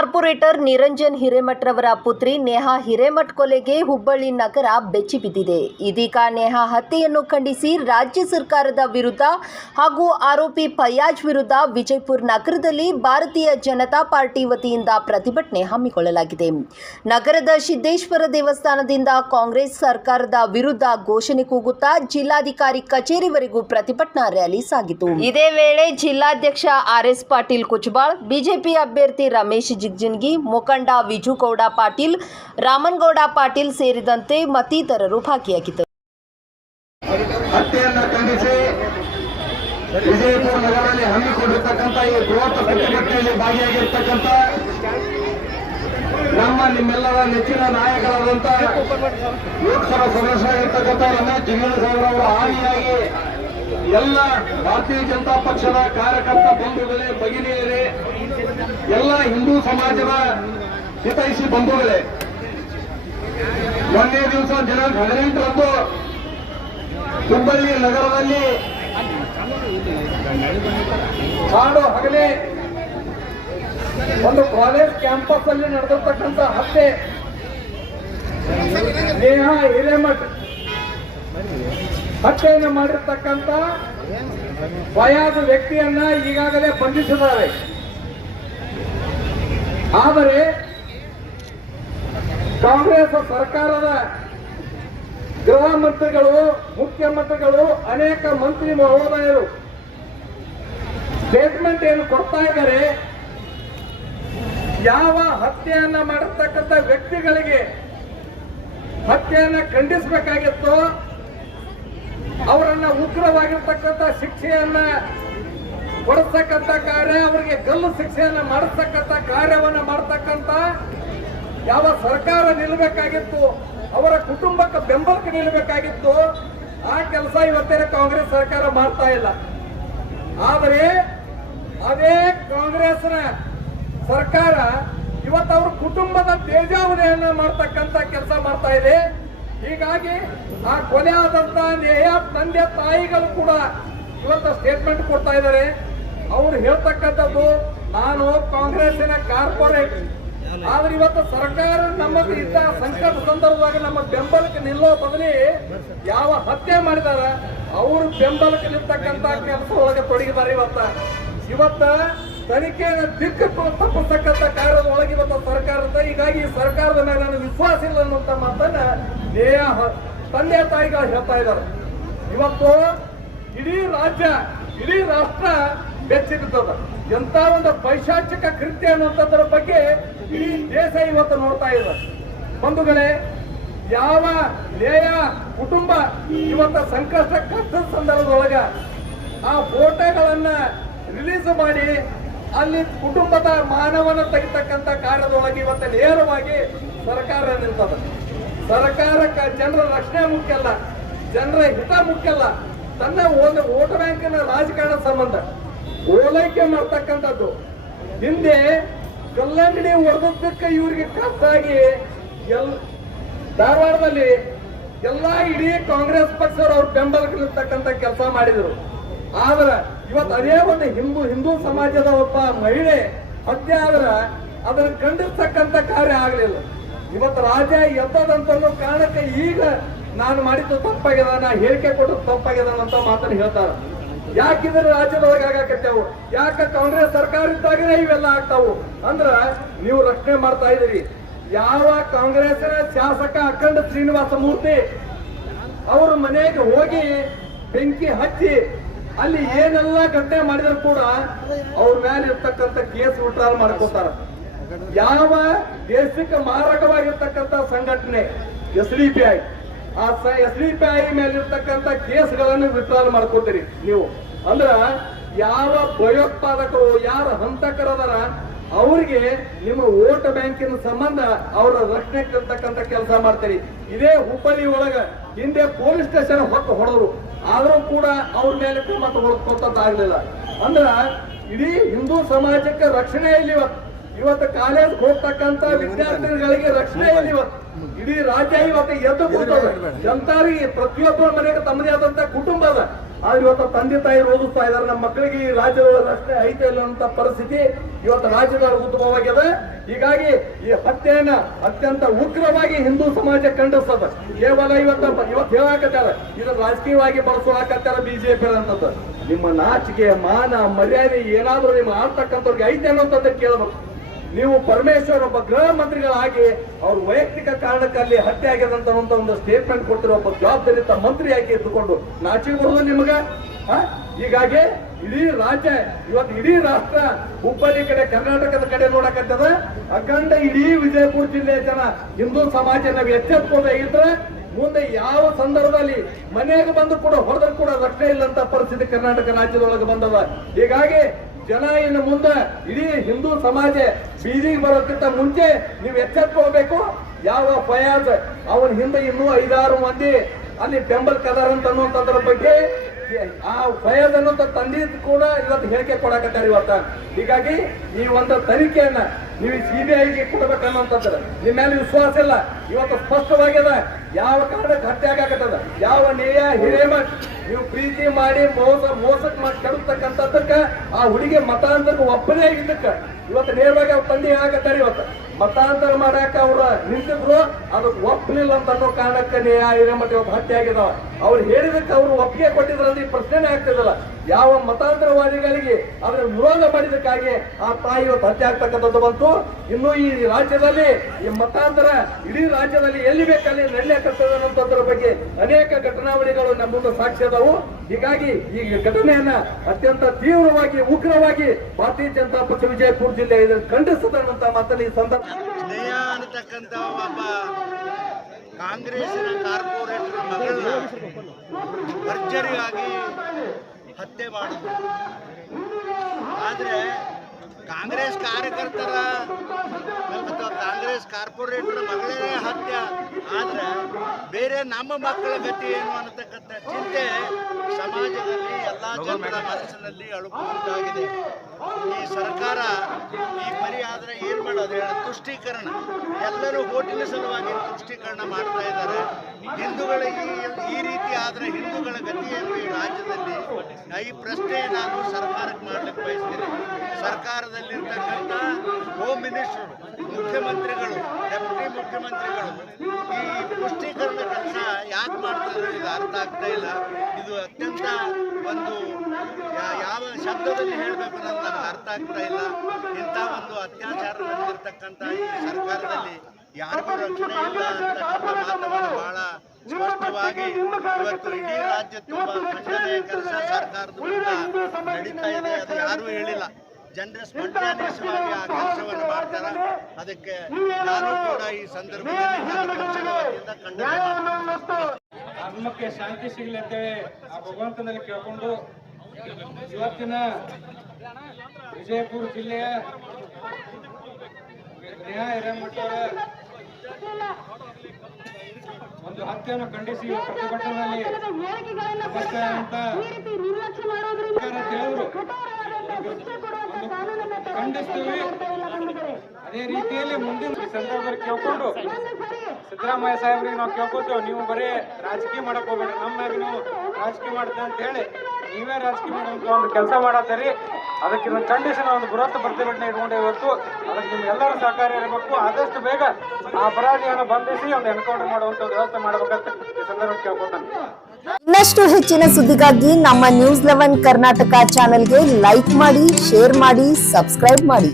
Corporate Niranjan ಹಿರೇಮಠರವರ ಪುತ್ರಿ ನೇಹಾ ಹಿರೇಮಠ್ ಕೊಲೆಗೆ ಹುಬ್ಬಳ್ಳಿ ನಗರ ಬೆಚ್ಚಿಬಿದ್ದಿದೆ. ಇದೀಗ ನೇಹಾ ಹತ್ಯೆಯನ್ನು ಖಂಡಿಸಿ ರಾಜ್ಯ ಸರ್ಕಾರದ ವಿರುದ್ಧ ಹಾಗೂ ಆರೋಪಿ ಫಯಾಜ್ ವಿರುದ್ಧ ವಿಜಯಪುರ ನಗರದಲ್ಲಿ ಭಾರತೀಯ ಜನತಾ ಪಾರ್ಟಿ ವತಿಯಿಂದ ಪ್ರತಿಭಟನೆ ಹಮ್ಮಿಕೊಳ್ಳಲಾಗಿದೆ. ನಗರದ ಸಿದ್ದೇಶ್ವರ ದೇವಸ್ಥಾನದಿಂದ ಕಾಂಗ್ರೆಸ್ ಸರ್ಕಾರದ ವಿರುದ್ಧ ಘೋಷಣೆ ಕೂಗುತ್ತಾ ಜಿಲ್ಲಾಧಿಕಾರಿ ಕಚೇರಿವರೆಗೂ ಪ್ರತಿಭಟನಾ ರ್ಯಾಲಿ ಸಾಗಿತು. ಇದೇ ವೇಳೆ ಜಿಲ್ಲಾಧ್ಯಕ್ಷ ಆರ್.ಎಸ್. ಪಾಟೀಲ್ ಕುಚಬಾಳ್, ಬಿಜೆಪಿ ಅಭ್ಯರ್ಥಿ ರಮೇಶ್ ಜಿಗಜಿಣಗಿ, ಮುಖಂಡ ವಿಜುಗೌಡ ಪಾಟೀಲ್, ರಾಮನಗೌಡ ಪಾಟೀಲ್ ಸೇರಿದಂತೆ ಮತ್ತಿತರರು ಭಾಗಿಯಾಗಿದ್ದರು. ಹತ್ಯೆಯನ್ನು ಖಂಡಿಸಿ ವಿಜಯಪುರ ನಗರದಲ್ಲಿ ಹಮ್ಮಿಕೊಂಡಿರ್ತಕ್ಕಂಥ ಈ ಬೃಹತ್ ಪ್ರತಿಭಟನೆಯಲ್ಲಿ ಭಾಗಿಯಾಗಿರ್ತಕ್ಕಂಥ ನಿಮ್ಮೆಲ್ಲರ ನೆಚ್ಚಿನ ನಾಯಕರಾದಂಥ ಲೋಕಸಭಾ ಸದಸ್ಯರಾಗಿರ್ತಕ್ಕಂಥ ರಮೇಶ್ ಜಿಗಜಿಣಗಿ ಅವರ ಹಾನಿಯಾಗಿ ಎಲ್ಲ ಭಾರತೀಯ ಜನತಾ ಪಕ್ಷದ ಕಾರ್ಯಕರ್ತ ಬಂಧುಗಳೇ, ಭಗಿನಿಯರೇ, ಎಲ್ಲ ಹಿಂದೂ ಸಮಾಜದ ಹಿತೈಷಿ ಬಂಧುಗಳೇ, ಮೊನ್ನೆ ದಿವಸ ದಿನಾಂಕ 18ರಂದು ಹುಬ್ಬಳ್ಳಿ ನಗರದಲ್ಲಿ ಹಾಡು ಹಗಲೇ ಒಂದು ಕಾಲೇಜ್ ಕ್ಯಾಂಪಸ್ ಅಲ್ಲಿ ನಡೆದಿರ್ತಕ್ಕಂಥ ಹತ್ಯೆ, ನೇಹಾ ಹಿರೇಮಠ್ ಹತ್ಯೆಯನ್ನು ಮಾಡಿರ್ತಕ್ಕಂಥ ಫಯಾಜ್ ವ್ಯಕ್ತಿಯನ್ನ ಈಗಾಗಲೇ ಬಂಧಿಸಿದ್ದಾರೆ. ಆದರೆ ಕಾಂಗ್ರೆಸ್ ಸರ್ಕಾರದ ಗೃಹ ಮಂತ್ರಿಗಳು, ಮುಖ್ಯಮಂತ್ರಿಗಳು, ಅನೇಕ ಮಂತ್ರಿ ಮಹೋದಯರು ಸ್ಟೇಟ್ಮೆಂಟ್ ಏನು ಕೊಡ್ತಾ ಇದ್ದಾರೆ, ಯಾವ ಹತ್ಯೆಯನ್ನ ಮಾಡಿರ್ತಕ್ಕಂಥ ವ್ಯಕ್ತಿಗಳಿಗೆ ಹತ್ಯೆಯನ್ನ ಖಂಡಿಸಬೇಕಾಗಿತ್ತು, ಅವರನ್ನ ಉಗ್ರವಾಗಿರ್ತಕ್ಕಂಥ ಶಿಕ್ಷೆಯನ್ನ ಕೊಡಿಸ್ತಕ್ಕಂಥ ಕಾರ್ಯ, ಅವರಿಗೆ ಗಲ್ಲು ಶಿಕ್ಷೆಯನ್ನ ಮಾಡಿಸ್ತಕ್ಕಂಥ ಕಾರ್ಯವನ್ನ ಮಾಡತಕ್ಕಂಥ ಯಾವ ಸರ್ಕಾರ ನಿಲ್ಲಬೇಕಾಗಿತ್ತು, ಅವರ ಕುಟುಂಬಕ್ಕೆ ಬೆಂಬಲಕ್ಕೆ ನಿಲ್ಲಬೇಕಾಗಿತ್ತು, ಆ ಕೆಲಸ ಇವತ್ತೇನೆ ಕಾಂಗ್ರೆಸ್ ಸರ್ಕಾರ ಮಾಡ್ತಾ ಇಲ್ಲ. ಆದರೆ ಅದೇ ಕಾಂಗ್ರೆಸ್ನ ಸರ್ಕಾರ ಇವತ್ತು ಅವ್ರ ಕುಟುಂಬದ ತೇಜಾವಧೆಯನ್ನ ಮಾಡ್ತಕ್ಕಂಥ ಕೆಲಸ ಮಾಡ್ತಾ ಇದೆ. ಹೀಗಾಗಿ ಆ ಕೊಲೆ ಆದಂತ ನೇಹಾ ತಂದೆ ತಾಯಿಗಳು ಕೂಡ ಇವತ್ತು ಸ್ಟೇಟ್ಮೆಂಟ್ ಕೊಡ್ತಾ ಇದ್ದಾರೆ. ಅವರು ಹೇಳ್ತಕ್ಕಂಥದ್ದು, ನಾನು ಕಾಂಗ್ರೆಸ್ಸಿನ ಕಾರ್ಪೊರೇಟ್, ಆದ್ರೆ ಇವತ್ತು ಸರ್ಕಾರ ನಮ್ಮ ಇದ್ದ ಸಂಕಟ ಸಂದರ್ಭದಾಗ ನಮ್ಮ ಬೆಂಬಲಕ್ಕೆ ನಿಲ್ಲೋ ಬದಲಿ ಯಾವ ಹತ್ಯೆ ಮಾಡಿದಾರ ಅವರು ಬೆಂಬಲಕ್ಕೆ ನಿಲ್ತಕ್ಕಂಥ ಕೆಲಸ ಒಳಗೆ ತೊಡಗಿದ್ದಾರೆ. ಇವತ್ತ ತನಿಖೆಯನ್ನು ದಿಕ್ಕು ತಪ್ಪಿಸ್ತಕ್ಕಂಥ ಕಾರ್ಯದ ಒಳಗೆ ಇವತ್ತು ಸರ್ಕಾರದ, ಹೀಗಾಗಿ ಸರ್ಕಾರದ ಮೇಲೆ ನನಗೆ ವಿಶ್ವಾಸ ಇಲ್ಲ ಅನ್ನುವಂತ ಮಾತನ್ನ ನೇಹಾ ತಂದೆ ತಾಯಿಗಳು ಹೇಳ್ತಾ ಇದ್ದಾರೆ. ಇವತ್ತು ಇಡೀ ರಾಜ್ಯ, ಇಡೀ ರಾಷ್ಟ್ರ ಬೆಚ್ಚಿಬಿದ್ದದ. ಎಂತ ಒಂದು ಪೈಶಾಚಿಕ ಕೃತ್ಯ ಅನ್ನುವಂಥದ್ರ ಬಗ್ಗೆ ಇಡೀ ದೇಶ ಇವತ್ತು ನೋಡ್ತಾ ಇದೆ. ಬಂಧುಗಳೇ, ಯಾವ ನೇಹಾ ಕುಟುಂಬ ಇವತ್ತು ಕಷ್ಟದ ಸಂದರ್ಭದೊಳಗ ಆ ಫೋಟೋಗಳನ್ನ ರಿಲೀಸ್ ಮಾಡಿ ಅಲ್ಲಿ ಕುಟುಂಬದ ಮಾನವನ ತೆಗಿತಕ್ಕಂಥ ಕಾರ್ಯದೊಳಗೆ ಇವತ್ತು ನೇರವಾಗಿ ಸರ್ಕಾರ ನಿಲ್ತದ. ಸರ್ಕಾರಕ್ಕೆ ಜನರ ರಕ್ಷಣೆ ಮುಖ್ಯ ಅಲ್ಲ, ಜನರ ಹಿತ ಮುಖ್ಯ ಅಲ್ಲ, ತನ್ನ ಒಂದು ವೋಟ್ ಬ್ಯಾಂಕಿನ ರಾಜಕಾರಣದ ಸಂಬಂಧ ಓಲೈಕೆ ಮಾಡ್ತಕ್ಕಂಥದ್ದು. ಹಿಂದೆ ಕಲ್ಲಂಗಡಿ ಹೊಡೆದಕ್ಕೆ ಇವರಿಗೆ ಕಷ್ಟಾಗಿ ಧಾರವಾಡದಲ್ಲಿ ಎಲ್ಲಾ ಇಡೀ ಕಾಂಗ್ರೆಸ್ ಪಕ್ಷದವರು ಅವ್ರ ಬೆಂಬಲಕ್ಕೆ ನಿಲ್ತಕ್ಕಂಥ ಕೆಲಸ ಮಾಡಿದ್ರು. ಆದ್ರೆ ಇವತ್ತು ಅದೇ ಒಂದು ಹಿಂದೂ ಸಮಾಜದ ಒಬ್ಬ ಮಹಿಳೆ ಹತ್ಯೆ ಆದ್ರ ಅದನ್ನು ಖಂಡಿಸ್ತಕ್ಕಂಥ ಕಾರ್ಯ ಆಗಲಿಲ್ಲ. ಇವತ್ತು ರಾಜ್ಯ ಎತ್ತದಂತ ಕಾರಣಕ್ಕೆ ಈಗ ನಾನು ಮಾಡಿದ್ದು ತಪ್ಪಾಗ್ಯದ, ನಾ ಹೇಳಿಕೆ ಕೊಟ್ಟದ್ದು ತಪ್ಪಾಗ್ಯದ ಅಂತ ಮಾತನ್ನು ಹೇಳ್ತಾರೆ. ಯಾಕಿದ್ರೆ ರಾಜ್ಯದೊಳಗೆ ಆಗಾಕತ್ತೇವು, ಯಾಕೆ ಕಾಂಗ್ರೆಸ್ ಸರ್ಕಾರ ಇದ್ದಾಗನೇ ಇವೆಲ್ಲ ಆಗ್ತಾವು ಅಂದ್ರ ನೀವು ರಕ್ಷಣೆ ಮಾಡ್ತಾ ಇದ್ದೀರಿ. ಯಾವ ಕಾಂಗ್ರೆಸ್ನ ಶಾಸಕ ಅಖಂಡ ಶ್ರೀನಿವಾಸ ಮೂರ್ತಿ ಅವ್ರ ಮನೆಗೆ ಹೋಗಿ ಬೆಂಕಿ ಹಚ್ಚಿ ಅಲ್ಲಿ ಏನೆಲ್ಲ ಘಟನೆ ಮಾಡಿದ್ರು ಕೂಡ ಅವ್ರ ಮೇಲೆ ಇರ್ತಕ್ಕಂಥ ಕೇಸ್ ವಿಡ್ರಾಲ್ ಮಾಡ್ಕೋತಾರ. ಯಾವ ದೇಶಕ್ಕೆ ಮಾರಕವಾಗಿರ್ತಕ್ಕಂಥ ಸಂಘಟನೆ SDPI, ಆ SDPI ಮೇಲೆ ಇರ್ತಕ್ಕಂಥ ಕೇಸ್ಗಳನ್ನು ವಿಡ್ರಾಲ್ ಮಾಡ್ಕೋತೀರಿ ನೀವು. ಅಂದ್ರ ಯಾವ ಭಯೋತ್ಪಾದಕರು, ಯಾರ ಹಂತಕರದಾರ ಅವರಿಗೆ ನಿಮ್ಮ ವೋಟ್ ಬ್ಯಾಂಕಿನ ಸಂಬಂಧ ಅವರ ರಕ್ಷಣೆ ಇರ್ತಕ್ಕಂಥ ಕೆಲಸ ಮಾಡ್ತೀರಿ. ಇದೇ ಹುಬ್ಬಳ್ಳಿ ಒಳಗ ಹಿಂದೆ ಪೊಲೀಸ್ ಸ್ಟೇಷನ್ ಹೊಡೆದ್ರು, ಆದ್ರೂ ಕೂಡ ಅವ್ರ ಮೇಲೆ ಕ್ರಮ ತಗೊಳ್ಕೊತದ್ದಾಗಲಿಲ್ಲ. ಅಂದ್ರ ಇಡೀ ಹಿಂದೂ ಸಮಾಜಕ್ಕೆ ರಕ್ಷಣೆ ಇಲ್ಲಿ ಇವತ್ತು ಕಾಲೇಜ್ ಹೋಗ್ತಕ್ಕಂತ ವಿದ್ಯಾರ್ಥಿಗಳಿಗೆ ರಕ್ಷಣೆ ಇಲ್ಲ. ಇವತ್ತು ಇಡೀ ರಾಜ್ಯ ಇವತ್ತು ಎದ್ದು ಕೂತದ. ಜನತಾರಿಗೆ ಪ್ರತಿಯೊಬ್ಬರ ಮನೆಗೆ ತಮ್ಮದೇ ಆದಂತ ಕುಟುಂಬ ಅದ. ಆದ್ರೆ ಇವತ್ತು ತಂದೆ ತಾಯಿ ಓದಿಸ್ತಾ ಇದಾರೆ. ನಮ್ಮ ಮಕ್ಕಳಿಗೆ ಈ ರಾಜ್ಯದೊಳಗೆ ರಕ್ಷಣೆ ಐತೆ ಇಲ್ಲ ಅಂತ ಪರಿಸ್ಥಿತಿ ಇವತ್ತು ರಾಜ್ಯದೊಳಗೆ ಉದ್ಭವವಾಗಿದೆ. ಹೀಗಾಗಿ ಈ ಹತ್ಯೆಯನ್ನ ಅತ್ಯಂತ ಉಗ್ರವಾಗಿ ಹಿಂದೂ ಸಮಾಜ ಖಂಡಿಸ್ತದ. ಕೇವಲ ಇವತ್ತು ಹೇಳಾಕತ್ತಾರ ಇದನ್ನ ರಾಜಕೀಯವಾಗಿ ಬಳಸೋಳಕತ್ತಾರ ಬಿಜೆಪಿ ಅಂತದ್ದು. ನಿಮ್ಮ ನಾಚಿಕೆ ಮಾನ ಮರ್ಯಾದೆ ಏನಾದ್ರೂ ನಿಮ್ಮ ಆಡ್ತಕ್ಕಂಥವ್ರಿಗೆ ಐತೆ ಅನ್ನೋಂಥದ್ದು ಕೇಳಬೇಕು. ನೀವು ಪರಮೇಶ್ವರ್ ಒಬ್ಬ ಗೃಹ ಮಂತ್ರಿಗಳಾಗಿ ಅವ್ರ ವೈಯಕ್ತಿಕ ಕಾರಣಕ್ಕಲ್ಲಿ ಹತ್ಯೆ ಆಗ್ಯದಂತ ಒಂದು ಸ್ಟೇಟ್ಮೆಂಟ್ ಕೊಡ್ತಿರೋ ಒಬ್ಬ ಜವಾಬ್ದಾರಿತ ಮಂತ್ರಿಯಾಗಿ ಇದ್ದುಕೊಂಡು ನಾಚಿಕೆ ಬರೋದು ನಿಮಗ. ಹೀಗಾಗಿ ಇಡೀ ರಾಜ್ಯ ಇವತ್ತು ಇಡೀ ರಾಷ್ಟ್ರ ಹುಬ್ಬಳ್ಳಿ ಕಡೆ ಕರ್ನಾಟಕದ ಕಡೆ ನೋಡಕತ್ತದ. ಅಖಂಡ ಇಡೀ ವಿಜಯಪುರ ಜಿಲ್ಲೆಯ ಜನ ಹಿಂದೂ ಸಮಾಜ ನಾವು ಎಚ್ಚೆತ್ಕೋಬೇಕಿದ್ರೆ ಮುಂದೆ ಯಾವ ಸಂದರ್ಭದಲ್ಲಿ ಮನೆಗೆ ಬಂದು ಕೂಡ ಹೊಡೆದ್ರು ಕೂಡ ರಕ್ಷಣೆ ಇಲ್ಲಂತ ಪರಿಸ್ಥಿತಿ ಕರ್ನಾಟಕ ರಾಜ್ಯದೊಳಗೆ ಬಂದದ. ಹೀಗಾಗಿ ಜನ ಇನ್ನು ಮುಂದೆ ಇಡೀ ಹಿಂದೂ ಸಮಾಜ ಬೀದಿಗೆ ಬರೋಕ್ಕಿಂತ ಮುಂಚೆ ನೀವು ಎಚ್ಚೆತ್ಕೋಬೇಕು. ಯಾವ ಫಯಾಜ್ ಅವನ ಹಿಂದೆ ಇನ್ನೂ 5-6 ಮಂದಿ ಅಲ್ಲಿ ಬೆಂಬಲ ಕದಾರ ಅಂತ ಅನ್ನುವಂಥದ್ರ ಬಗ್ಗೆ ಆ ಫಯಾಜ್ ಅನ್ನುವಂಥ ತಂದೆ ಕೂಡ ಇವತ್ತು ಹೇಳಿಕೆ ಕೊಡಕತ್ತಾರೆ ಇವತ್ತ. ಹೀಗಾಗಿ ಈ ಒಂದು ತನಿಖೆಯನ್ನ ನೀವು CBIಗೆ ಕೊಡ್ಬೇಕನ್ನುವಂಥದ್ರ ನಿಮ್ಮ ಮೇಲೆ ವಿಶ್ವಾಸ ಇಲ್ಲ. ಇವತ್ತು ಸ್ಪಷ್ಟವಾಗ್ಯದ ಯಾವ ಕಾರಣಕ್ಕೆ ಹತ್ಯೆ ಆಗಾಕತ್ತದ. ಯಾವ ನೇಯ ಹಿರೇಮಠ್ ನೀವು ಪ್ರೀತಿ ಮಾಡಿ ಮೋಸಕ್ಕೆ ಮಾಡಿ ಕೆಡತಕ್ಕಂಥದ್ದಕ್ಕ ಆ ಹುಡುಗಿ ಮತಾಂತರಕ್ಕೆ ಒಬ್ಬನೇ ಆಗಿದ್ದಕ್ಕ ಇವತ್ತು ನೇರವಾಗಿ ಅವ್ರ ತಂದೆ ಆಗತ್ತಾರೆ. ಇವತ್ತು ಮತಾಂತರ ಮಾಡಾಕ ಅವ್ರ ನಿಂತಿದ್ರು ಅದಕ್ಕೆ ಒಪ್ಪಲಿಲ್ಲ ಅಂತ ಅನ್ನೋ ಕಾರಣಕ್ಕೆ ನೇಯ ಹಿರೇಮಠ ಇವತ್ತು ಹತ್ಯೆ ಆಗಿದಾವ. ಅವ್ರು ಹೇಳಿದಕ್ಕೆ ಅವರು ಒಪ್ಪಿಗೆ ಕೊಟ್ಟಿದ್ರಲ್ಲಿ ಪ್ರಶ್ನೆನೇ ಆಗ್ತಿದಲ್ಲ. ಯಾವ ಮತಾಂತರವಾದಿಗಳಿಗೆ ಅದರ ವಿರೋಧ ಮಾಡಿದಕ್ಕಾಗಿ ಆ ತಾಯಿ ಇವತ್ತು ಹತ್ಯೆ ಆಗ್ತಕ್ಕಂಥದ್ದು ಬಂತು. ಇನ್ನು ಈ ರಾಜ್ಯದಲ್ಲಿ ಈ ಮತಾಂತರ ಇಡೀ ರಾಜ್ಯದಲ್ಲಿ ಎಲ್ಲಿ ಬೇಕಲ್ಲಿ ನಡೆಯಕತ್ತದ ಅನ್ನೋದ್ರ ಬಗ್ಗೆ ಅನೇಕ ಘಟನಾವಳಿಗಳು ನಮ್ಮ ಮುಂದೆ ಸಾಕ್ಷಿ ಅದಾವು. ಹೀಗಾಗಿ ಈ ಘಟನೆಯನ್ನ ಅತ್ಯಂತ ತೀವ್ರವಾಗಿ ಉಗ್ರವಾಗಿ ಭಾರತೀಯ ಜನತಾ ಪಕ್ಷ ವಿಜಯಪುರ ಜಿಲ್ಲೆ ಇದನ್ನು ಖಂಡಿಸುತ್ತೆ ಅನ್ನುವಂತ ಮಾತಲ್ಲಿ ಈ ಸಂದರ್ಭ ಸ್ನೇಹ ಅನ್ನತಕ್ಕಂಥ ಒಬ್ಬ ಕಾಂಗ್ರೆಸ್ಸಿನ ಕಾರ್ಪೊರೇಟರ್ ಮಗಳನ್ನ ಭರ್ಜರಿಯಾಗಿ ಹತ್ಯೆ ಮಾಡಿದ್ರು. ಆದರೆ ಕಾಂಗ್ರೆಸ್ ಕಾರ್ಯಕರ್ತರ ಅಥವಾ ಕಾಂಗ್ರೆಸ್ ಕಾರ್ಪೊರೇಟರ್ ಮಗಳೇ ಹತ್ಯೆ ಆದರೆ ಬೇರೆ ನಮ್ಮ ಮಕ್ಕಳ ಗತಿ ಏನು ಅನ್ನತಕ್ಕಂಥ ಚಿಂತೆ ಸಮಾಜದಲ್ಲಿ ಎಲ್ಲ ಜನರ ಮನಸ್ಸಿನಲ್ಲಿ ಅಳುಕು ಉಂಟಾಗಿದೆ. ಈ ಸರ್ಕಾರ ಈ ಪರಿ ಆದರೆ ಏನು ಮಾಡೋದು ಹೇಳಿ ತುಷ್ಟೀಕರಣ ಎಲ್ಲರೂ ಓಟಿನ ಸಲುವಾಗಿ ತುಷ್ಟೀಕರಣ ಮಾಡ್ತಾ ಇದ್ದಾರೆ. ಹಿಂದೂಗಳ ಈ ರೀತಿ ಆದರೆ ಹಿಂದೂಗಳ ಗತಿ ಏನು ಈ ರಾಜ್ಯದಲ್ಲಿ ಈ ಪ್ರಶ್ನೆ ನಾನು ಸರ್ಕಾರಕ್ಕೆ ಮಾಡ್ಲಿಕ್ಕೆ ಬಯಸ್ತೀನಿ. ಸರ್ಕಾರದಲ್ಲಿರ್ತಕ್ಕಂಥ ಹೋಮ್ ಮಿನಿಸ್ಟರ್ ಮುಖ್ಯಮಂತ್ರಿಗಳು ಡೆಪ್ಯೂಟಿ ಮುಖ್ಯಮಂತ್ರಿಗಳು ಈ ಪುಷ್ಟೀಕರಣ ಕೆಲಸ ಯಾಕೆ ಮಾಡ್ತಾರೆ ಇದು ಅರ್ಥ ಆಗ್ತಾ ಇಲ್ಲ. ಇದು ಅತ್ಯಂತ ಒಂದು ಯಾವ ಶಬ್ದದಲ್ಲಿ ಹೇಳಬೇಕು ಅನ್ನೋದು ನನಗೆ ಅರ್ಥ ಆಗ್ತಾ ಇಲ್ಲ. ಇಂಥ ಒಂದು ಅತ್ಯಾಚಾರ ನಡೆದಿರ್ತಕ್ಕಂಥ ಈ ಸರ್ಕಾರದಲ್ಲಿ ಯಾರಿಗೂ ರಕ್ಷಣೆ ಇಲ್ಲ ಅಂತಕ್ಕಂಥ ಮಾತನ್ನು ಬಹಳ ಸ್ಪಷ್ಟವಾಗಿ ಇವತ್ತು ಇಡೀ ರಾಜ್ಯ ತುಂಬ ಖಂಡನೆಯ ಕೆಲಸ ಸರ್ಕಾರದ ವಿರುದ್ಧ ನಡೀತಾ ಇದೆ. ಅದು ಯಾರೂ ಹೇಳಿಲ್ಲ. ಜನರ ಸ್ಪಂಟೇನಿಯಸ್ವಾಗಿ ಆ ಕೆಲಸವನ್ನು ಮಾಡ್ತಾರೆ. ಅದಕ್ಕೆ ನಾನು ಕೂಡ ಈ ಸಂದರ್ಭದಲ್ಲಿ ನನ್ನ ಪಕ್ಷದ ವತಿಯಿಂದ ಖಂಡನೆ ಮಾಡ್ತೀನಿ. ಆತ್ಮಕ್ಕೆ ಶಾಂತಿ ಸಿಗಲಿ ಅಂತೇಳಿ ಆ ಭಗವಂತನಲ್ಲಿ ಕೇಳ್ಕೊಂಡು ಇವತ್ತಿನ ವಿಜಯಪುರ ಜಿಲ್ಲೆಯ ನೇಹಾ ಹಿರೇಮಠ ಒಂದು ಹತ್ಯೆಯನ್ನು ಖಂಡಿಸಿ ಪ್ರತಿಭಟನೆಯಲ್ಲಿ ನಮಸ್ಕಾರ ಅಂತ ಹೇಳಿದ್ರು. ಖಂಡಿಸ್ತೀವಿ. ಅದೇ ರೀತಿಯಲ್ಲಿ ಮುಂದಿನ ಸಂದರ್ಭದಲ್ಲಿ ಕೇಳ್ಕೊಂಡು ಸಿದ್ದರಾಮಯ್ಯ ಸಾಹೇಬ್ರಿಗೆ ನಾವು ಕೇಳ್ಕೊತೇವೆ, ನೀವು ಬರೀ ರಾಜಕೀಯ ಮಾಡಕ್ ಹೋಗ್ಬೇಡ್ರಿ, ನಮ್ಮಾಗಿ ನೀವು ರಾಜಕೀಯ ಮಾಡ್ತೇವೆ ಅಂತ ಹೇಳಿ ನೀವೇ ರಾಜಕೀಯ ಮಾಡುವಂತ ಒಂದು ಕೆಲಸ ಮಾಡತ್ತೀರಿ. ಅದಕ್ಕೆ ಇದನ್ನು ಖಂಡಿಸಿ ನಾವು ಒಂದು ಬೃಹತ್ ಪ್ರತಿಭಟನೆ ಇಟ್ಕೊಂಡೆ ಇವತ್ತು. ಅದಕ್ಕೆ ನಿಮ್ಗೆಲ್ಲರೂ ಸಹಕಾರ ಇರಬೇಕು. ಆದಷ್ಟು ಬೇಗ ಆ ಅಪರಾಧಿಯನ್ನು ಬಂಧಿಸಿ ಒಂದು ಎನ್ಕೌಂಟರ್ ಮಾಡುವಂತ ವ್ಯವಸ್ಥೆ ಮಾಡಬೇಕಂತ ಈ ಸಂದರ್ಭ ಕೇಳ್ಕೊತಾನೆ. ಇನ್ನಷ್ಟು ಹೆಚ್ಚಿನ ಸುದ್ದಿಗಾಗಿ ನಮ್ಮ ನ್ಯೂಸ್ 11 ಕರ್ನಾಟಕ ಚಾನೆಲ್ಗೆ ಲೈಕ್ ಮಾಡಿ, ಶೇರ್ ಮಾಡಿ, ಸಬ್ಸ್ಕ್ರೈಬ್ ಮಾಡಿ.